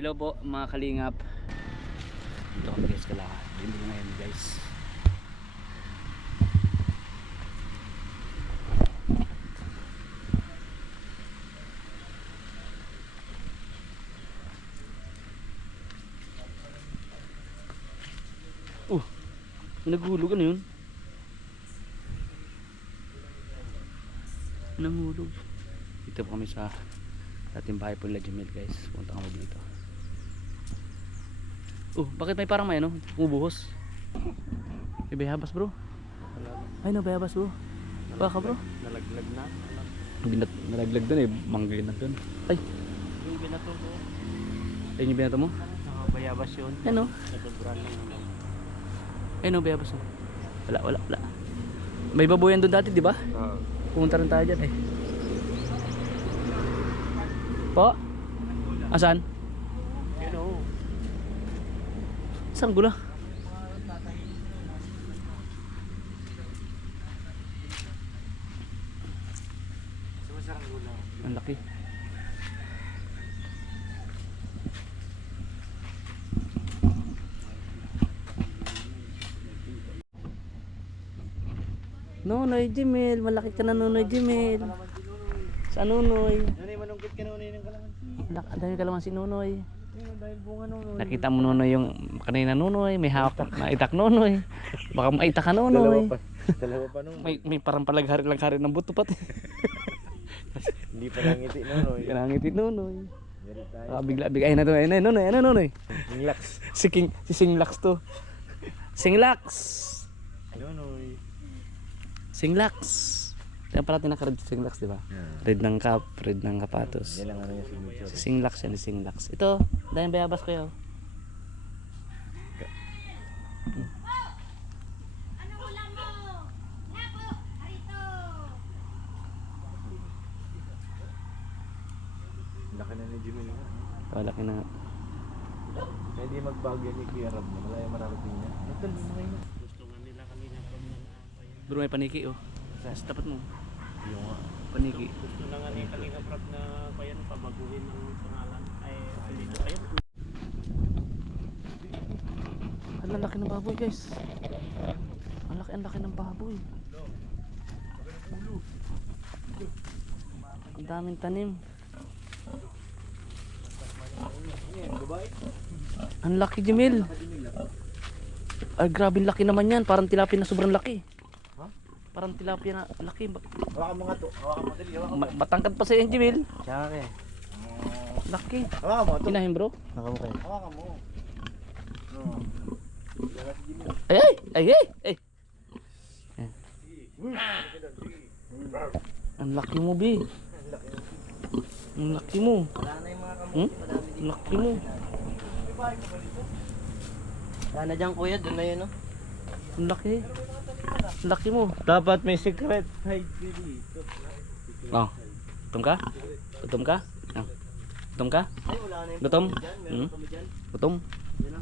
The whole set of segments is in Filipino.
hello po mga kalingap. Dito kami guys Kalaha. Dito ngayon guys. Naghulog ano yun? Nanghulog. Dito po kami sa ating bahay po nila Jamil guys. Punta kami dito. Bakit may parang may ano? Umubuhos. May bayabas bro. Ay no, bayabas bro. Baka bro. Nalaglag na. Nalaglag dun eh. Manggay na dun. Ay. Yung binato ko. Ay yung binato mo? Bayabas yun. Ano? Nagagran lang. Ay no, bayabas mo. Wala. May baboyan dun dati di ba? Pumunta rin tayo dyan eh. Po? Asan? Yun o. Saan gula? Sumasarang gula. Ang laki. Nonoy Jimil, malaki ka na Nonoy Jimil. Sa Nonoy. Nonoy, manungkit ka Nonoy ng kalamansi. Dami kalamansi Nonoy. Dahil bunga Nonoy. Nakita mo Nonoy yung kanina Nonoy, may hawak na itak Nonoy. Baka maitak ka Nonoy. Dalawa pa nung. May parang palagharin ng buto pati. Hindi pa nangiti Nonoy. Kanangiti Nonoy. Bigla ay na to, ay Nonoy. Singlax. Si Singlax to. Singlax. Nonoy. Singlax. Kaya pala tinaka-red Singlax, di ba? Red ng cap, red ng kapatos. Yan ang ano yung signature. Si Singlax yan, si Singlax. Ito, dahil bayabas ko yun. Anong ulam mo? Nako, harito. Laki na ni Jimmy nga. Laki na nga. Kaya hindi magbago yan ni Kuya Rab na. Malaya mararating niya. Ito, lumay na. Gusto nga nila kanina from Bro, may paniki oh. Sa tapat mo. yung Paniki. gusto na nga ni kanina Rab na kaya pabaguhin ang pangalan. Ay, dito kayo. Ang laki ng baboy guys. Ang laki ng baboy. Ang daming tanim. Ang laki Jamil. Ay grabe laki naman yan. Parang tilapia na sobrang laki. Parang tilapia na laki. Hawakan mo nga to. Hawakan mo dali. Hawakan mo. Matangkad pa sa yan Jamil. Tsaka Laki. hawakan mo to. Kinahin bro. Nakamukay. Hawakan mo. No. Ay. Ang laki mo bi. Ang laki mo. Wala na yung mga Ang laki mo. Wala na dyan kuya. Doon na yun no. Ang laki. Ang laki mo. Dapat may secret. Hide dito. Oh. Gutom ka? Gutom ka? Oh. Gutom ka? Ay wala na yung Gutom? meron kami dyan. Gutom? Yan na.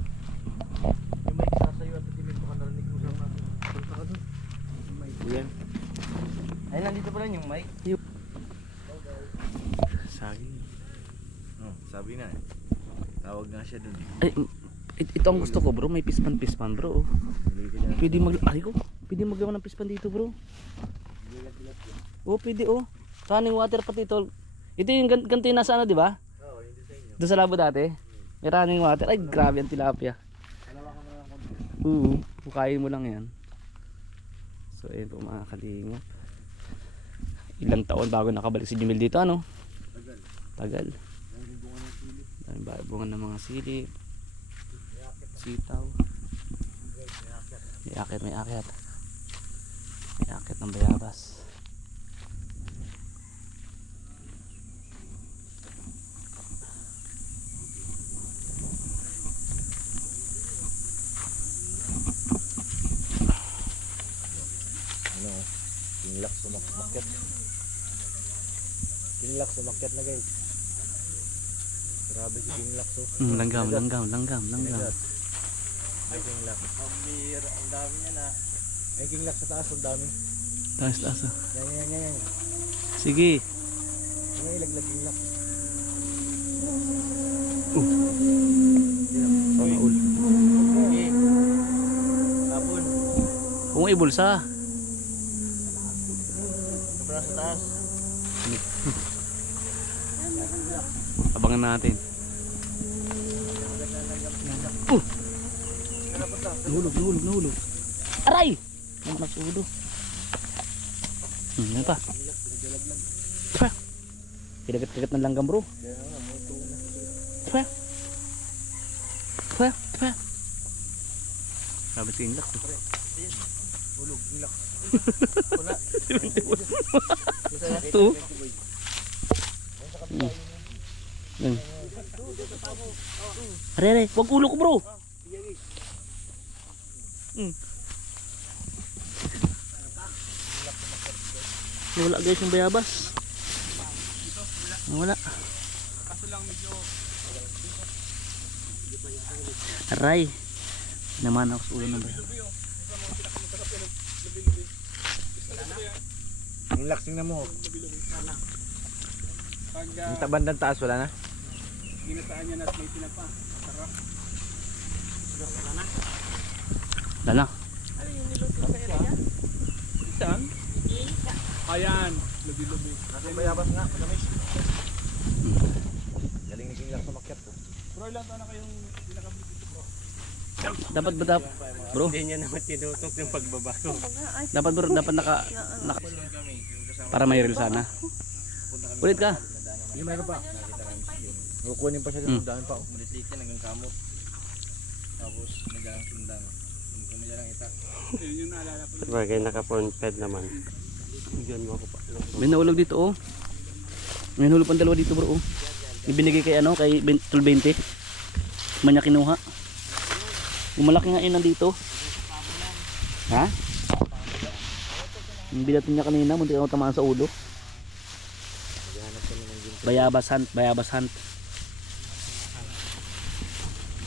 Yung mic sasayo at tinig baka narinig mo lang natin. Punta ka doon. Yung mic. Yan. Ay nandito pala yung mic. Saging. Sabi na eh. Tawag nga siya doon. Ay, ito ang gusto ko bro. May pispan bro. Pwede magawa ng pispan dito bro. Pwede running water pati ito. Ito yung ganito yung nasa ano di ba? Oo, hindi sa inyo. Doon sa labo dati. May running water. Ay grabe ang tilapia. Halawakan mo lang konti. Bukayin mo lang yan. So ayun po mga kalingap. Ilang taon bago nakabalik si Jamil dito ano? Tagal. Daming bunga ng mga sili. Sitaw. May akit. May akit ng bayabas. Ano? Kinglax sumakyat. Kinglax sumakyat na guys. Grabe si Kinglax oh. Langgam. Ay Kinglax. Ang dami niya na. Ay Kinglax sa taas ang dami. Taas. Yan. Sige. Yan ilaglag Kinglax. mong ibulsa. Sobra sa taas. Abangan natin. Nahulog. Aray! Naman ang sudo. Ano pa? Pa. Kinagat-kagat ng langgam bro. Pa. Sabi si Inlak. Hulog, nilak. Wala. Ito. Are, wag ulo ko bro. Wala guys yung bayabas. Wala. Aray. Naman ako sa ulo ng bayabas. Yung laksing na mo. Yung tabandang taas wala na? Ginataan niya na at may tinapa. Sarap. Dala. Saan? Ayan. Lubi-lubi. Nasa bayabas nga, manamis. Galing ni King Lak sa makyat po. Bro, ilan taon na kayong pinakabili dito bro? Dapat ba bro? Hindi niya naman tinutok yung pagbabago. Dapat bro, dapat naka para may reel sana. Ulit ka. Hindi mayroon pa. Kukunin pa siya sa sundahan pa. Mulitik yan hanggang kamot. Tapos nagalang sundan. Kumaya lang itak. Yun yung naalala ko. Bagay naka-front ped naman. Bigyan mo ako pa. May nahulog dito oh. May nahulog pang dalawa dito bro oh. Ibinigay kay ano, kay 1220. Manya kinuha. Umalaki nga yun nandito. Ha? Yung binatin niya kanina, muntik ako tamaan sa ulo. Bayabas hunt.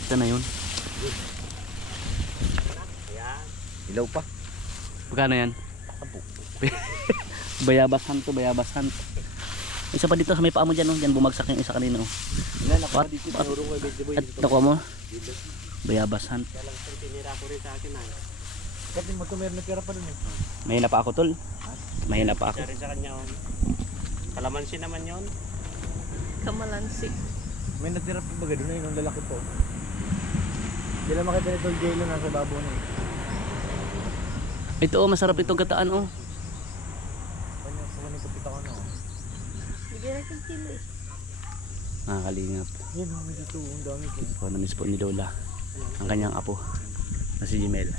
Ito na yun. Ilaw pa. Magkano yan? Bayabas hunt. Isa pa dito sa may paa mo dyan, oh. Dyan bumagsak yung isa kanina. Oh. Wala, nakuha What? dito. Tinuro ko yung Benji Boy. At nakuha mo? Bayabas hunt. Tinira ko rin sa akin ha. Kasi mo ito meron nagkira pa rin eh. Mahina pa ako tol. Mahina pa ako. Dari sa kanya. Kalamansi naman yon. Kamalansi. May natira pa baga doon na yun, ang lalaki po. Hindi lang makita nito J-Lo nasa babaw na eh. Ito oh, masarap itong gataan oh. Kumanin kapita ko na oh. Bigyan natin kilo eh. Nakakalingap. Yan, may dito, ang dami po. So, na-miss po ni Lola ang kanyang apo na si Jimel.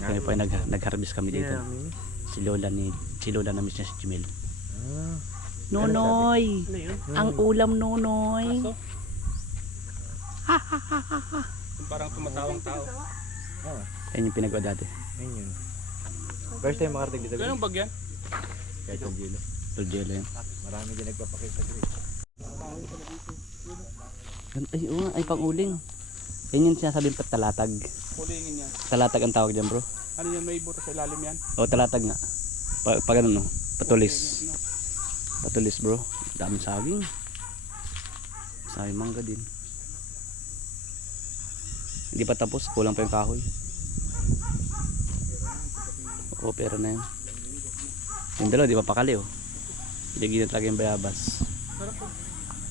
Kaya po ay nag-harvest kami dito. Si Lola na-miss niya si Jimel. Ah. Nonoy! Ano yun? Ang ulam Nonoy! Aso? Yung parang tumatawang tao. Ah, Yan yung pinagawa dati. ayun yun. First time makarating dito. Ganun bag yan? Kahit yung J-Lo. Tolgelo yan. Marami din nagpapakita dito. Ay, oo nga, ay pang-uling. Yan yung sinasabing talatag. Kulingin yan. Talatag ang tawag dyan bro. Ano yan, may butas sa ilalim yan? O talatag nga. Pag ano no, patulis. Ano? Patulis bro. Daming saging. Saging mangga din. Hindi pa tapos, kulang pa yung kahoy. Oo, pera na yun. Yung dalawa, di pa pakali oh. Ilagyan na talaga yung bayabas. Sarap po.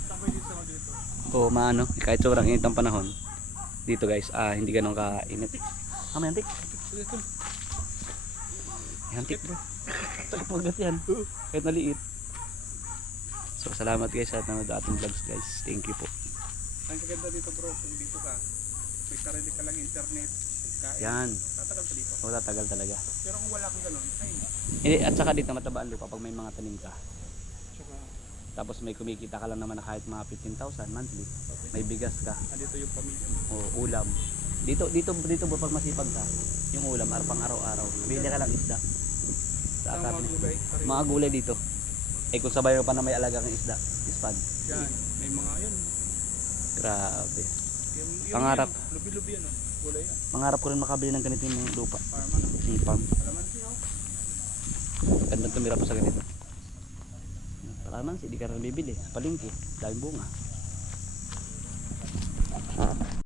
Tambay dito sa dito. Oo, maano, kahit sobrang init ang panahon. Dito guys, hindi ganun ka-init. May antik. Sige, tol. May antik bro. Pagkat yan. Kahit maliit. So, salamat guys sa nanood ating vlogs guys. Thank you po. Ang kaganda dito bro, kung dito ka, may sarili ka lang internet, kain. Yan. Tatagal ka dito. O, tatagal talaga. Pero kung wala kang ganun, ay At saka dito matabaan lupa pag may mga tanim ka. tsaka, Tapos may kumikita ka lang naman na kahit mga 15,000 monthly. May bigas ka andito yung pamilya. o ulam. Dito bro, pag masipag ka, yung ulam pang araw-araw. Bili ka lang isda. Sa Ang akar mga gulay, pareho. mga gulay dito. Eh kung sabay pa na may alaga ng isda, ispad. Yan, may mga yun. Grabe. Yung Pangarap. Yan, lubi-lubi yan, oh. Gulay yan. Mangarap ko rin makabili ng ganito yung lupa. Farm ano. Yung farm. Alamansi oh. Ganda tumira pa sa ganito. Kalamansi, di ka rin bibili. Palingki, daming bunga.